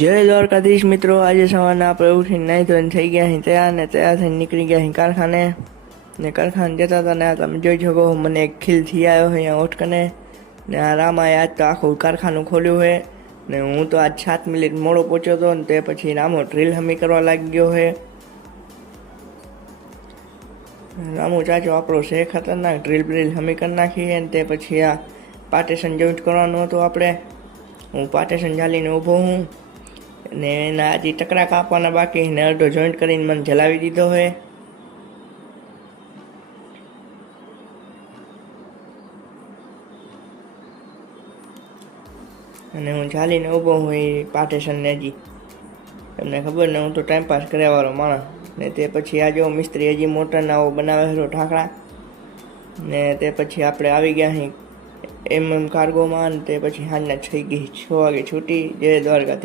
જય દ્વારકાધીશ મિત્રો, આજે સવારના આપણે ઉઠીને નાહી ધોઈને થઈ ગયા અહીં તૈયાર ને તૈયાર થઈને નીકળી ગયા અહીં કારખાને ને કારખાને જતા હતા ને તમે જોઈ શકો મને એક ખીલથી આવ્યો હોય અહીંયા ઓઠકને ને આ રામાએ આજ તો આખું કારખાનું ખોલ્યું હોય ને હું તો આજ 7 મિનિટ મોડો પહોંચ્યો હતો ને તે પછી રામો ડ્રીલ હમી કરવા લાગી ગયો હોય। રામુ ચાચો આપણો છે ખતરનાક, ડ્રીલ હમી કરી નાખી ને તે પછી આ પાર્ટેશન જોઈન્ટ કરવાનું હતું આપણે। હું પાર્ટેશન ચાલીને ઊભો હું ને એના હજી ટકરા કાપવાના બાકી ને અડધો જોઈન્ટ કરીને મને જલાવી દીધો હોય। અને હું ચાલીને ઊભો હું એ પાર્ટેશનને હજી તમને ખબર ને હું તો ટાઈમ પાસ કર્યાવાળો માણસ ને તે પછી આ જો મિસ્ત્રી હજી મોટરના બનાવે છે ઢાંકણા ને તે પછી આપણે આવી ગયા અહીં એમ કાર્ગોમાં ને તે પછી સાંજના થઈ ગઈ 6 વાગે છૂટી। જય દ્વારકાધીશ।